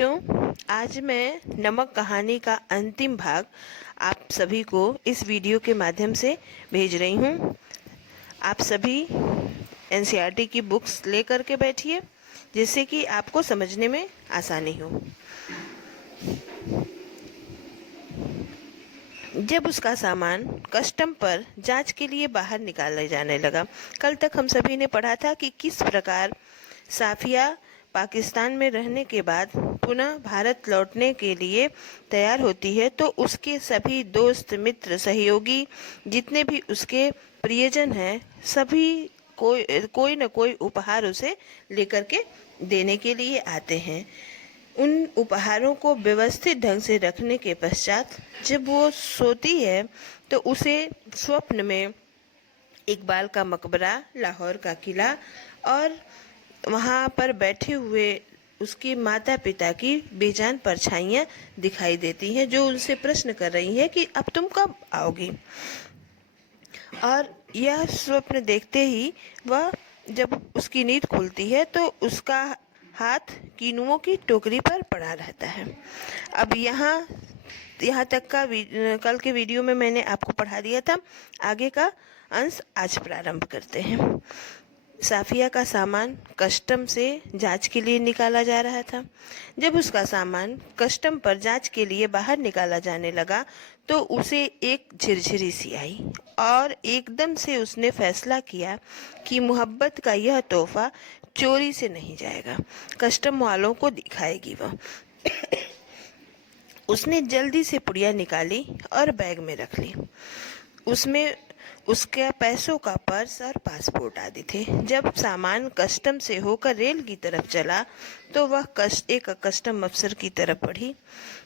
बच्चों, आज मैं नमक कहानी का अंतिम भाग आप सभी को इस वीडियो के माध्यम से भेज रही हूँ। आप सभी एनसीईआरटी की बुक्स लेकर के बैठिए जिससे कि आपको समझने में आसानी हो। जब उसका सामान कस्टम पर जांच के लिए बाहर निकाला जाने लगा। कल तक हम सभी ने पढ़ा था कि किस प्रकार साफिया पाकिस्तान में रहने के बाद पुनः भारत लौटने के लिए तैयार होती है, तो उसके सभी दोस्त, मित्र, सहयोगी, जितने भी उसके प्रियजन हैं, सभी कोई न कोई उपहार उसे लेकर के देने के लिए आते हैं। उन उपहारों को व्यवस्थित ढंग से रखने के पश्चात जब वो सोती है तो उसे स्वप्न में इकबाल का मकबरा, लाहौर का किला और वहाँ पर बैठे हुए उसके माता पिता की बेजान परछाइयाँ दिखाई देती हैं, जो उनसे प्रश्न कर रही हैं कि अब तुम कब आओगी। और यह स्वप्न देखते ही वह जब उसकी नींद खुलती है तो उसका हाथ कीनुओं की टोकरी पर पड़ा रहता है। अब यहाँ तक का कल के वीडियो में मैंने आपको पढ़ा दिया था। आगे का अंश आज प्रारंभ करते हैं। साफिया का सामान कस्टम से जांच के लिए निकाला जा रहा था। जब उसका सामान कस्टम पर जांच के लिए बाहर निकाला जाने लगा तो उसे एक झिरझिरी सी आई और एकदम से उसने फैसला किया कि मोहब्बत का यह तोहफा चोरी से नहीं जाएगा, कस्टम वालों को दिखाएगी वह। उसने जल्दी से पुड़िया निकाली और बैग में रख ली। उसमें उसके पैसों का पर्स और पासपोर्ट आदि थे। जब सामान कस्टम से होकर रेल की तरफ चला तो वह एक कस्टम अफसर की तरफ बढ़ी।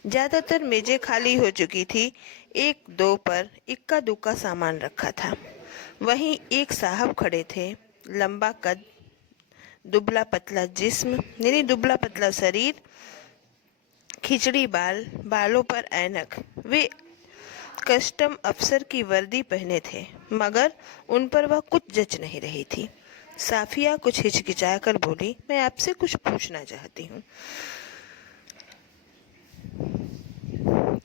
ज़्यादातर मेजें खाली हो चुकी थी, एक दो पर इक्का दुक्का सामान रखा था। वहीं एक साहब खड़े थे, लंबा कद, दुबला पतला जिस्म, यानी दुबला पतला शरीर, खिचड़ी बाल, बालों पर ऐनक। वे कस्टम अफसर की वर्दी पहने थे, मगर उन पर वह कुछ जच नहीं रही थी। साफिया कुछ हिचकिचाकर बोली, मैं आपसे कुछ पूछना चाहती हूँ।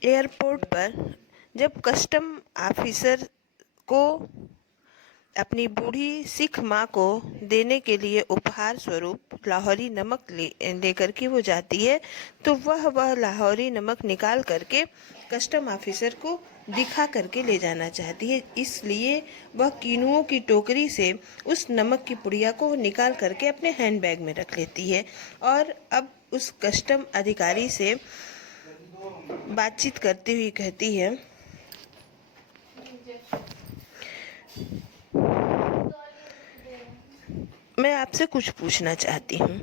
एयरपोर्ट पर जब कस्टम ऑफिसर को अपनी बूढ़ी सिख माँ को देने के लिए उपहार स्वरूप लाहौरी नमक लेकर के वो जाती है, तो वह लाहौरी नमक निकाल करके कस्टम ऑफिसर को दिखा करके ले जाना चाहती है। इसलिए वह कीनुओं की टोकरी से उस नमक की पुड़िया को निकाल करके अपने हैंडबैग में रख लेती है और अब उस कस्टम अधिकारी से बातचीत करते हुए कहती है, मैं आपसे कुछ पूछना चाहती हूँ।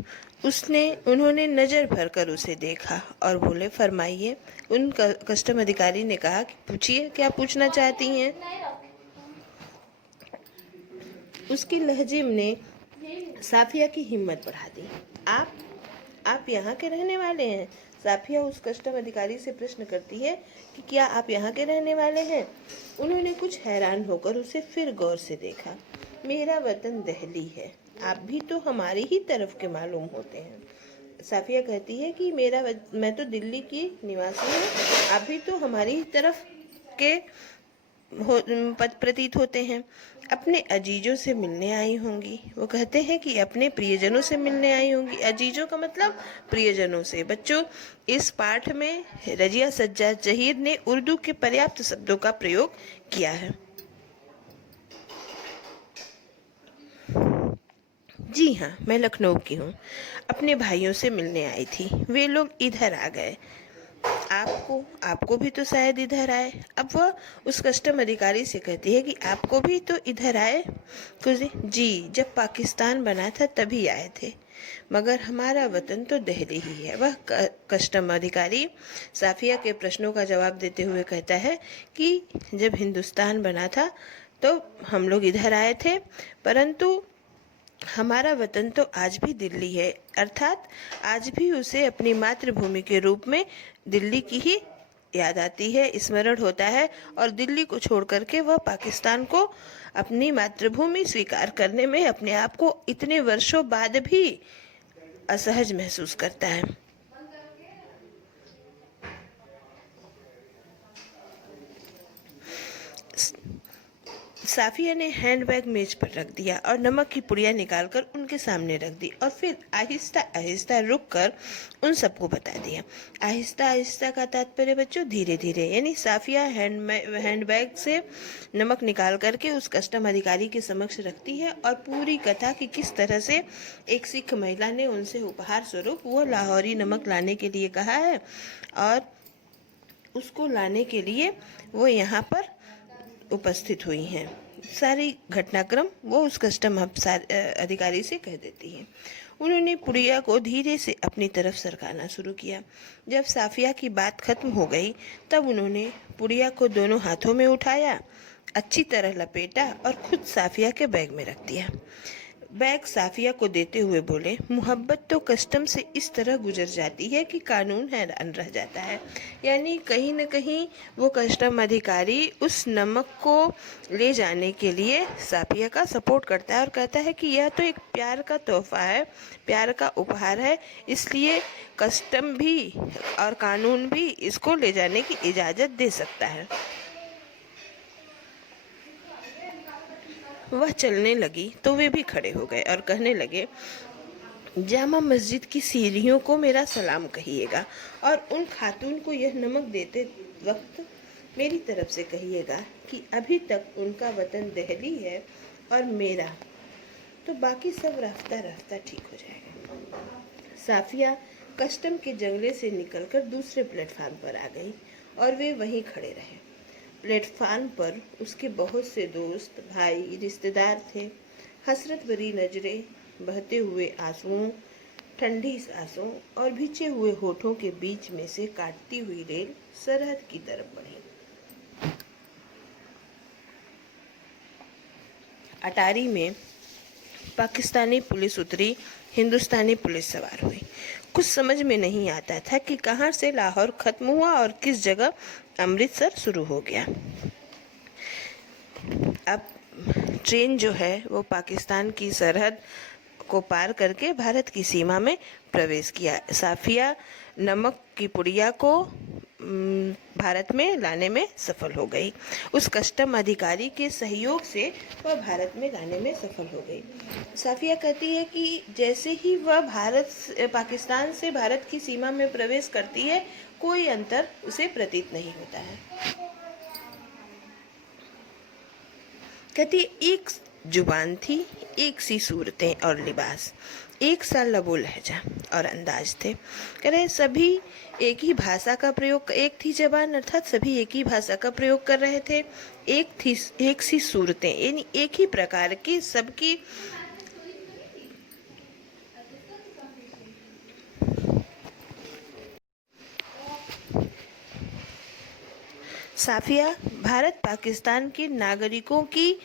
उन्होंने नज़र भर कर उसे देखा और बोले, फरमाइए। उन कस्टम अधिकारी ने कहा कि पूछिए, क्या पूछना चाहती हैं। उसके लहजे ने साफिया की हिम्मत बढ़ा दी। आप यहाँ के रहने वाले हैं? साफिया उस कस्टम अधिकारी से प्रश्न करती है कि क्या आप यहाँ के रहने वाले हैं? उन्होंने कुछ हैरान होकर उसे फिर गौर से देखा। मेरा वतन दिल्ली है, आप भी तो हमारी ही तरफ के मालूम होते हैं। साफिया कहती है कि मैं तो दिल्ली की निवासी हूँ, आप भी तो हमारी ही तरफ के प्रतीत होते हैं। अपने अजीजों से मिलने आई होंगी। वो कहते हैं कि अपने प्रियजनों से मिलने आई होंगी। अजीजों का मतलब प्रियजनों से। बच्चों, इस पाठ में रजिया सज्जाद जहीर ने उर्दू के पर्याप्त शब्दों का प्रयोग किया है। जी हाँ, मैं लखनऊ की हूँ। अपने भाइयों से मिलने आई थी, वे लोग इधर आ गए। आपको भी तो शायद इधर आए। अब वह उस कस्टम अधिकारी से कहती है कि आपको भी तो इधर आए कुछ। जी, जब पाकिस्तान बना था तभी आए थे, मगर हमारा वतन तो दिल्ली ही है। वह कस्टम अधिकारी साफिया के प्रश्नों का जवाब देते हुए कहता है कि जब हिंदुस्तान बना था तो हम लोग इधर आए थे, परंतु हमारा वतन तो आज भी दिल्ली है, अर्थात आज भी उसे अपनी मातृभूमि के रूप में दिल्ली की ही याद आती है, स्मरण होता है और दिल्ली को छोड़ करके वह पाकिस्तान को अपनी मातृभूमि स्वीकार करने में अपने आप को इतने वर्षों बाद भी असहज महसूस करता है। साफिया ने हैंडबैग मेज पर रख दिया और नमक की पुड़िया निकालकर उनके सामने रख दी और फिर आहिस्ता आहिस्ता रुककर उन सबको बता दिया। आहिस्ता आहिस्ता का तात्पर्य बच्चों धीरे धीरे, यानी साफिया हैंडबैग से नमक निकाल करके उस कस्टम अधिकारी के समक्ष रखती है और पूरी कथा कि किस तरह से एक सिख महिला ने उनसे उपहार स्वरूप वो लाहौरी नमक लाने के लिए कहा है और उसको लाने के लिए वो यहाँ पर उपस्थित हुई हैं। सारी घटनाक्रम वो उस कस्टम अधिकारी से कह देती हैं। उन्होंने पुड़िया को धीरे से अपनी तरफ सरकाना शुरू किया। जब साफिया की बात खत्म हो गई तब उन्होंने पुड़िया को दोनों हाथों में उठाया, अच्छी तरह लपेटा और खुद साफिया के बैग में रख दिया। बैग साफिया को देते हुए बोले, मोहब्बत तो कस्टम से इस तरह गुजर जाती है कि कानून हैरान रह जाता है। यानी कहीं न कहीं वो कस्टम अधिकारी उस नमक को ले जाने के लिए साफिया का सपोर्ट करता है और कहता है कि यह तो एक प्यार का तोहफा है, प्यार का उपहार है, इसलिए कस्टम भी और कानून भी इसको ले जाने की इजाज़त दे सकता है। वह चलने लगी तो वे भी खड़े हो गए और कहने लगे, जामा मस्जिद की सीढ़ियों को मेरा सलाम कहिएगा और उन खातून को यह नमक देते वक्त मेरी तरफ से कहिएगा कि अभी तक उनका वतन दिल्ली है और मेरा तो बाकी सब रास्ता रास्ता ठीक हो जाएगा। साफिया कस्टम के जंगले से निकलकर दूसरे प्लेटफार्म पर आ गई और वे वहीं खड़े रहे। प्लेटफार्म पर उसके बहुत से दोस्त, भाई, रिश्तेदार थे। हसरत भरी नजरें, बहते हुए आंसुओं, ठंडी सांसों और भिजे हुए होठों के बीच में से काटती हुई रेल सरहद की तरफ बढ़ी। अटारी में पाकिस्तानी पुलिस उतरी, हिंदुस्तानी पुलिस सवार हुई। कुछ समझ में नहीं आता था कि कहाँ से लाहौर खत्म हुआ और किस जगह अमृतसर शुरू हो गया। अब ट्रेन जो है वो पाकिस्तान की सरहद को पार करके भारत की सीमा में प्रवेश किया। साफिया नमक की पुड़िया को भारत में लाने में सफल हो गई। उस कस्टम अधिकारी के सहयोग से वह भारत में लाने में सफल हो गई। साफिया कहती है कि जैसे ही वह पाकिस्तान से भारत की सीमा में प्रवेश करती है, कोई अंतर उसे प्रतीत नहीं होता है। कहती एक जुबान थी, एक सी सूरतें और लिबास, एक सा लबो लहजा और अंदाज थे। कह रहे सभी एक ही भाषा का प्रयोग, एक थी जबान अर्थात सभी एक ही भाषा का प्रयोग कर रहे थे। एक सी सूरतें यानी एक ही प्रकार की सबकी साफिया भारत पाकिस्तान के नागरिकों की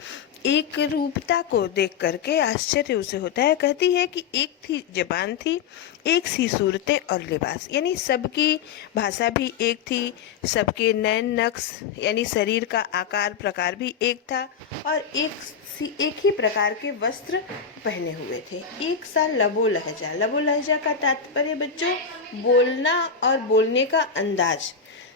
एक रूपता को देख करके आश्चर्य उसे होता है। कहती है कि एक थी जबान थी, एक सी सूरतें और लिबास, यानी सबकी भाषा भी एक थी, सबके नैन नक्श यानी शरीर का आकार प्रकार भी एक था और एक ही प्रकार के वस्त्र पहने हुए थे। एक सा लबो लहजा, लबो लहजा का तात्पर्य बच्चों बोलना और बोलने का अंदाज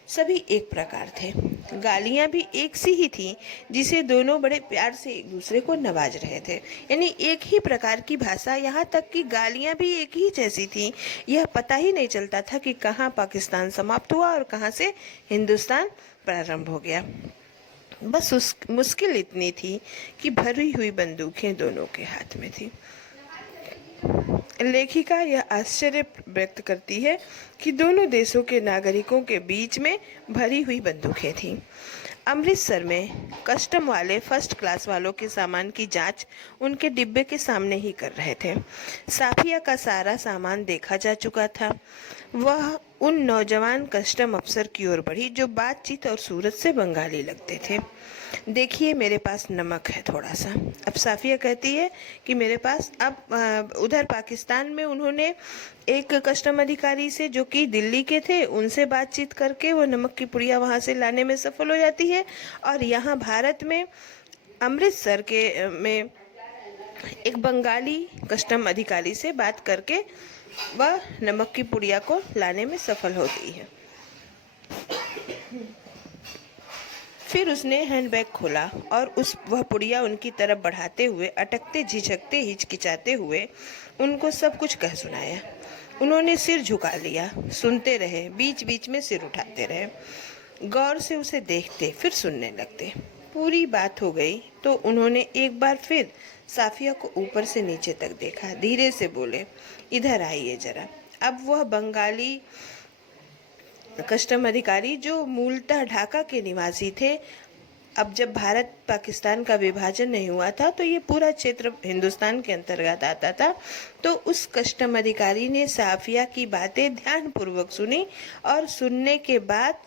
सभी एक प्रकार थे। गालियाँ भी एक सी ही थीं, जिसे दोनों बड़े प्यार से एक दूसरे को नवाज रहे थे। यानी एक ही प्रकार की भाषा, यहाँ तक कि गालियाँ भी एक ही जैसी थीं। यह पता ही नहीं चलता था कि कहाँ पाकिस्तान समाप्त हुआ और कहाँ से हिंदुस्तान प्रारंभ हो गया। बस मुश्किल इतनी थी कि भरी हुई बंदूकें दोनों के हाथ में थी। लेखिका यह आश्चर्य व्यक्त करती है कि दोनों देशों के नागरिकों के बीच में भरी हुई बंदूकें थीं। अमृतसर में कस्टम वाले फर्स्ट क्लास वालों के सामान की जांच उनके डिब्बे के सामने ही कर रहे थे। साफिया का सारा सामान देखा जा चुका था। वह उन नौजवान कस्टम अफसर की ओर बढ़ी जो बातचीत और सूरत से बंगाली लगते थे। देखिए मेरे पास नमक है थोड़ा सा। अब साफिया कहती है कि मेरे पास अब उधर पाकिस्तान में उन्होंने एक कस्टम अधिकारी से जो कि दिल्ली के थे उनसे बातचीत करके वो नमक की पुड़िया वहाँ से लाने में सफल हो जाती है और यहाँ भारत में अमृतसर के में एक बंगाली कस्टम अधिकारी से बात करके वह नमक की पुड़िया को लाने में सफल होती है। फिर उसने हैंडबैग खोला और वह पुड़िया उनकी तरफ बढ़ाते हुए अटकते झिझकते हिचकिचाते हुए उनको सब कुछ कह सुनाया। उन्होंने सिर झुका लिया, सुनते रहे, बीच बीच में सिर उठाते रहे, गौर से उसे देखते फिर सुनने लगते। पूरी बात हो गई तो उन्होंने एक बार फिर साफिया को ऊपर से नीचे तक देखा, धीरे से बोले, इधर आइए जरा। अब वह बंगाली कस्टम अधिकारी जो मूलतः ढाका के निवासी थे, अब जब भारत पाकिस्तान का विभाजन नहीं हुआ था तो ये पूरा क्षेत्र हिंदुस्तान के अंतर्गत आता था। तो उस कस्टम अधिकारी ने साफिया की बातें ध्यानपूर्वक सुनी और सुनने के बाद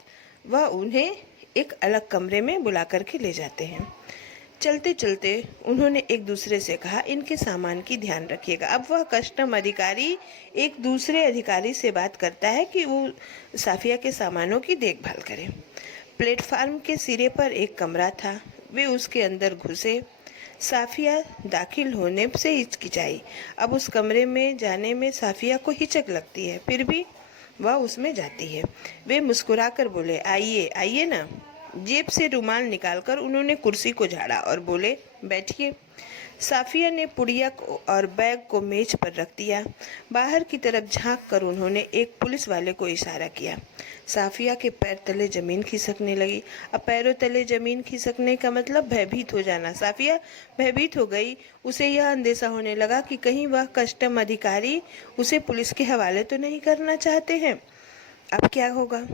वह उन्हें एक अलग कमरे में बुला करके ले जाते हैं। चलते चलते उन्होंने एक दूसरे से कहा, इनके सामान की ध्यान रखिएगा। अब वह कस्टम अधिकारी एक दूसरे अधिकारी से बात करता है कि वो साफिया के सामानों की देखभाल करें। प्लेटफार्म के सिरे पर एक कमरा था, वे उसके अंदर घुसे। साफिया दाखिल होने से हिचकिचाई। अब उस कमरे में जाने में साफिया को हिचक लगती है, फिर भी वह उसमें जाती है। वे मुस्कुराकर बोले, आइए आइए ना। जेब से रुमाल निकालकर उन्होंने कुर्सी को झाड़ा और बोले, बैठिए। साफिया ने पुड़िया और बैग को मेज पर रख दिया। बाहर की तरफ झांक कर उन्होंने एक पुलिस वाले को इशारा किया। साफिया के पैर तले जमीन खिसकने लगी। अब पैरों तले जमीन खिसकने का मतलब भयभीत हो जाना। साफिया भयभीत हो गई। उसे यह अंदेशा होने लगा कि कहीं वह कस्टम अधिकारी उसे पुलिस के हवाले तो नहीं करना चाहते हैं। अब क्या होगा,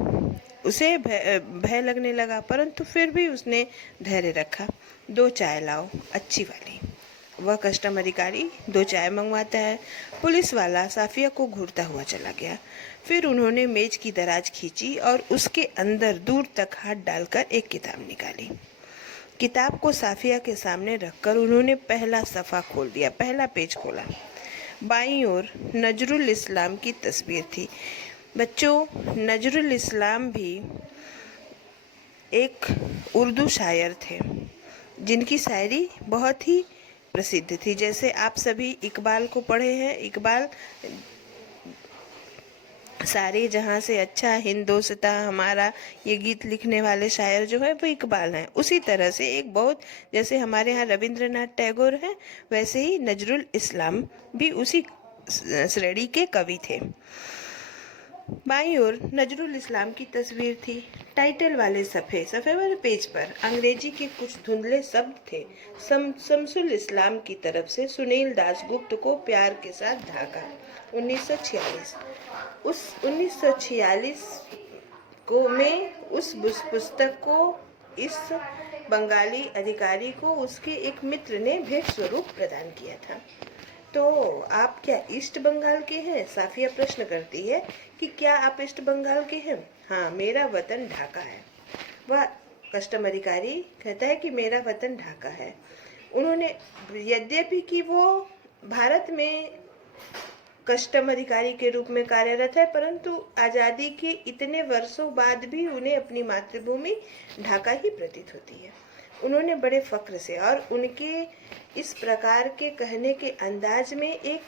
उसे भय लगने लगा, परंतु फिर भी उसने धैर्य रखा। 2 चाय लाओ, अच्छी वाली। वह कस्टम अधिकारी 2 चाय मंगवाता है। पुलिस वाला साफिया को घूरता हुआ चला गया। फिर उन्होंने मेज की दराज खींची और उसके अंदर दूर तक हाथ डालकर एक किताब निकाली। किताब को साफिया के सामने रखकर उन्होंने पहला सफ़ा खोल दिया, पहला पेज खोला। बाईं ओर नजरुल इस्लाम की तस्वीर थी। बच्चों, नजरुल इस्लाम भी एक उर्दू शायर थे जिनकी शायरी बहुत ही प्रसिद्ध थी। जैसे आप सभी इकबाल को पढ़े हैं। इकबाल सारे जहाँ से अच्छा हिंदोस्ता हमारा, ये गीत लिखने वाले शायर जो है वो इकबाल हैं। उसी तरह से एक बहुत, जैसे हमारे यहाँ रविंद्रनाथ टैगोर हैं, वैसे ही नजरुल इस्लाम भी उसी श्रेणी के कवि थे। बाईं ओर नजरुल इस्लाम की तस्वीर थी। टाइटल वाले सफ़े वाले पेज पर अंग्रेजी के कुछ धुंधले शब्द थे। शमसुल इस्लाम की तरफ से सुनील दासगुप्त को प्यार के साथ ढाका, 1946। उस 1946 को में उस पुस्तक को इस बंगाली अधिकारी को उसके एक मित्र ने भेंट स्वरूप प्रदान किया था। तो आप क्या ईस्ट बंगाल के हैं? साफिया प्रश्न करती है कि क्या आप ईस्ट बंगाल के हैं? हाँ, मेरा वतन ढाका है। वह कस्टम अधिकारी कहता है कि मेरा वतन ढाका है। उन्होंने, यद्यपि कि वो भारत में कस्टम अधिकारी के रूप में कार्यरत है, परंतु आज़ादी के इतने वर्षों बाद भी उन्हें अपनी मातृभूमि ढाका ही प्रतीत होती है। उन्होंने बड़े फक्र से, और उनके इस प्रकार के कहने के अंदाज में एक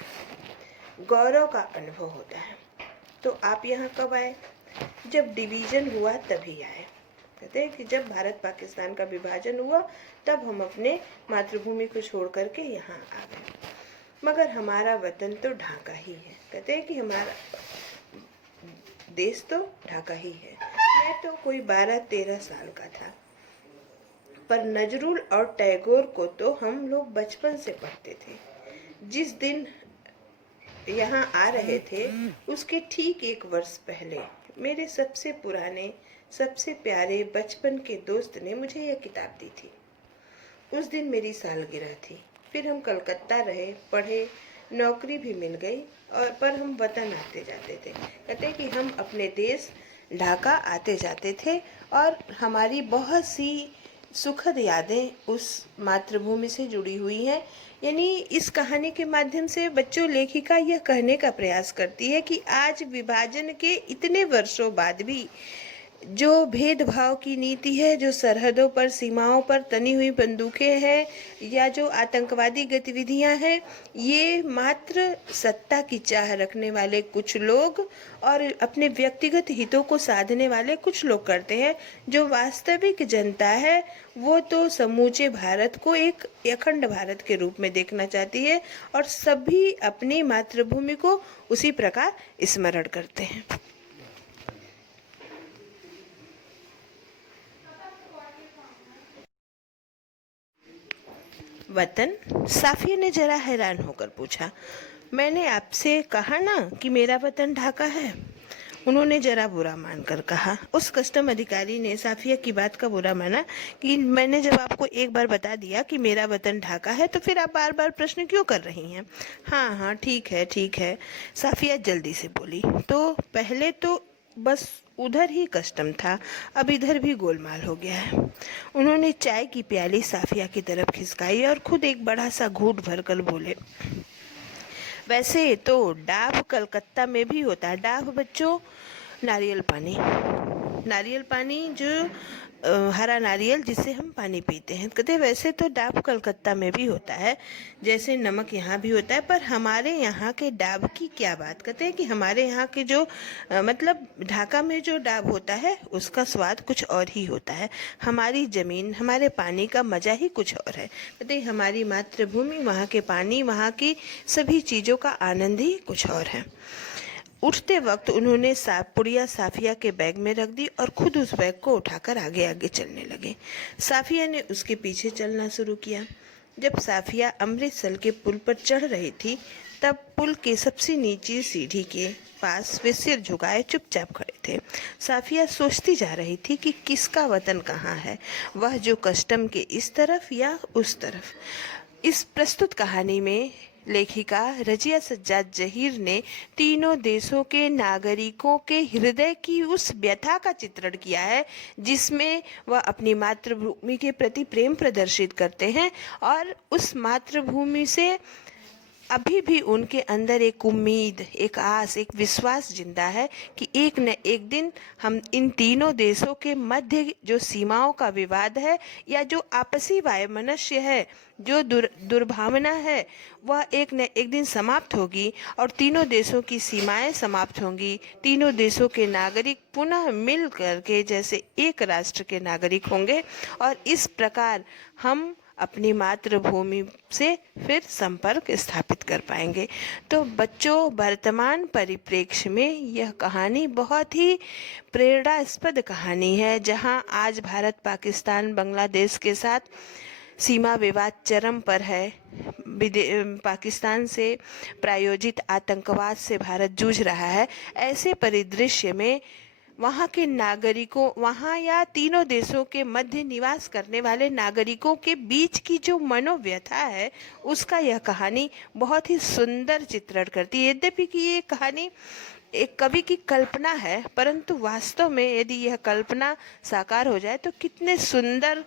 गौरव का अनुभव होता है। तो आप यहाँ कब आए? जब डिवीज़न हुआ तभी आए। कहते हैं कि जब भारत पाकिस्तान का विभाजन हुआ तब हम अपने मातृभूमि को छोड़ करके यहाँ आ गए, मगर हमारा वतन तो ढाका ही है। कहते हैं कि हमारा देश तो ढाका ही है। मैं तो कोई 12-13 साल का था, पर नजरुल और टैगोर को तो हम लोग बचपन से पढ़ते थे। जिस दिन यहाँ आ रहे थे उसके ठीक 1 वर्ष पहले मेरे सबसे पुराने, सबसे प्यारे बचपन के दोस्त ने मुझे यह किताब दी थी। उस दिन मेरी सालगिरह थी। फिर हम कलकत्ता रहे, पढ़े, नौकरी भी मिल गई, और पर हम वतन आते जाते थे। कहते हैं कि हम अपने देश ढाका आते जाते थे और हमारी बहुत सी सुखद यादें उस मातृभूमि से जुड़ी हुई हैं। यानी इस कहानी के माध्यम से बच्चों, लेखिका यह कहने का प्रयास करती है कि आज विभाजन के इतने वर्षों बाद भी जो भेदभाव की नीति है, जो सरहदों पर सीमाओं पर तनी हुई बंदूकें हैं या जो आतंकवादी गतिविधियां हैं, ये मात्र सत्ता की चाह रखने वाले कुछ लोग और अपने व्यक्तिगत हितों को साधने वाले कुछ लोग करते हैं। जो वास्तविक जनता है वो तो समूचे भारत को एक अखंड भारत के रूप में देखना चाहती है और सभी अपनी मातृभूमि को उसी प्रकार स्मरण करते हैं। वतन, साफिया ने जरा हैरान होकर पूछा। मैंने आपसे कहा ना कि मेरा वतन ढाका है। उन्होंने जरा बुरा मानकर कहा। उस कस्टम अधिकारी ने साफिया की बात का बुरा माना कि मैंने जब आपको एक बार बता दिया कि मेरा वतन ढाका है तो फिर आप बार बार प्रश्न क्यों कर रही हैं? हाँ हाँ, ठीक है ठीक है, साफिया जल्दी से बोली। तो पहले तो बस उधर ही कस्टम था, अब इधर भी गोलमाल हो गया है। उन्होंने चाय की प्याली साफिया की तरफ खिसकाई और खुद एक बड़ा सा घूंट भरकर बोले, वैसे तो डाव कलकत्ता में भी होता है। डाव बच्चों, नारियल पानी, नारियल पानी जो हरा नारियल जिससे हम पानी पीते हैं। कहते वैसे तो डाव कलकत्ता में भी होता है, जैसे नमक यहाँ भी होता है, पर हमारे यहाँ के डाव की क्या बात। कहते हैं कि हमारे यहाँ के जो मतलब ढाका में जो डाव होता है उसका स्वाद कुछ और ही होता है। हमारी ज़मीन, हमारे पानी का मज़ा ही कुछ और है। कहते हमारी मातृभूमि, वहाँ के पानी, वहाँ की सभी चीज़ों का आनंद ही कुछ और है। उठते वक्त उन्होंने पुड़िया साफिया के बैग में रख दी और खुद उस बैग को उठाकर आगे आगे चलने लगे। साफिया ने उसके पीछे चलना शुरू किया। जब साफिया अमृतसर के पुल पर चढ़ रही थी तब पुल के सबसे नीचे सीढ़ी के पास वे सिर झुकाए चुपचाप खड़े थे। साफिया सोचती जा रही थी कि किसका वतन कहाँ है, वह जो कस्टम के इस तरफ या उस तरफ। इस प्रस्तुत कहानी में लेखिका रजिया सज्जाद जहीर ने तीनों देशों के नागरिकों के हृदय की उस व्यथा का चित्रण किया है जिसमें वह अपनी मातृभूमि के प्रति प्रेम प्रदर्शित करते हैं और उस मातृभूमि से अभी भी उनके अंदर एक उम्मीद, एक आस, एक विश्वास जिंदा है कि एक न एक दिन हम इन तीनों देशों के मध्य जो सीमाओं का विवाद है या जो आपसी वायमनस्य है, जो दुर्भावना है, वह एक न एक दिन समाप्त होगी और तीनों देशों की सीमाएं समाप्त होंगी। तीनों देशों के नागरिक पुनः मिल करके जैसे एक राष्ट्र के नागरिक होंगे और इस प्रकार हम अपनी मातृभूमि से फिर संपर्क स्थापित कर पाएंगे। तो बच्चों, वर्तमान परिप्रेक्ष्य में यह कहानी बहुत ही प्रेरणास्पद कहानी है, जहां आज भारत पाकिस्तान बांग्लादेश के साथ सीमा विवाद चरम पर है। पाकिस्तान से प्रायोजित आतंकवाद से भारत जूझ रहा है। ऐसे परिदृश्य में वहाँ के नागरिकों, वहाँ या तीनों देशों के मध्य निवास करने वाले नागरिकों के बीच की जो मनोव्यथा है उसका यह कहानी बहुत ही सुंदर चित्रण करती है। यद्यपि कि ये कहानी एक कवि की कल्पना है, परंतु वास्तव में यदि यह कल्पना साकार हो जाए तो कितने सुंदर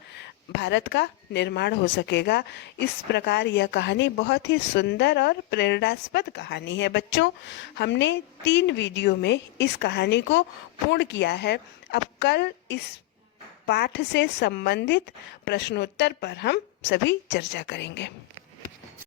भारत का निर्माण हो सकेगा। इस प्रकार यह कहानी बहुत ही सुंदर और प्रेरणास्पद कहानी है। बच्चों, हमने 3 वीडियो में इस कहानी को पूर्ण किया है। अब कल इस पाठ से संबंधित प्रश्नोत्तर पर हम सभी चर्चा करेंगे।